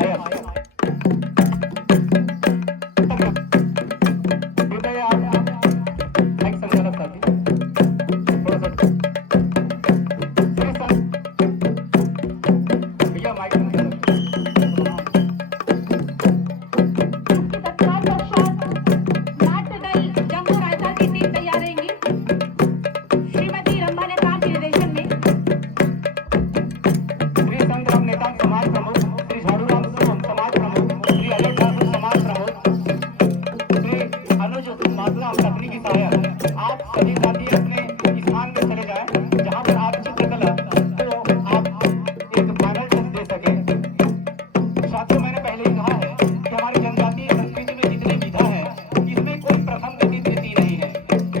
सहायक कृपया माइक संचालक साथी थोड़ा सा भैया माइक संचालक तत्काल पश्चात नाट्य दल जम्मू रायता की टीम तैयार रहेंगी। श्रीमती रंभा नेताम के निर्देशन में श्री संग्राम नेता समाज प्रमुख श्री झाड़ूराम सोम समाज प्रमुख श्री अजय ठाकुर समाज प्रमुख श्री अनुज मातलाम तकनीकी सहायक आप सभी साथी अपने स्थान पे चले जाएं जहां पर आप चित्रकला को आप एक फाइनल टच दे सके। साथियों, मैंने पहले ही कहा है कि हमारी जनजातीय संस्कृति में जितनी विधा है इसमें कोई प्रथम द्वितीय तृतीय नहीं है,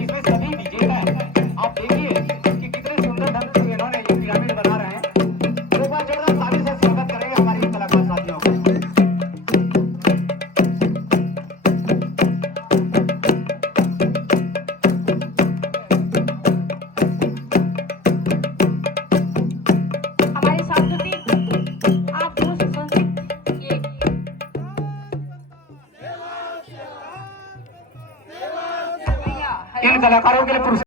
इसमें सभी विजेता हैं। आप देखिए कि कितने सुंदर ढंग से इन्होंने ये पिरामिड बना रहे हैं। एक बार जोरदार ताली से स्वागत करेंगे हमारे कलाकार साथियों का। हमारे सांस्कृतिक आप दोस्त संस्कृत ये इन कलाकारों के लिए पुरस्कार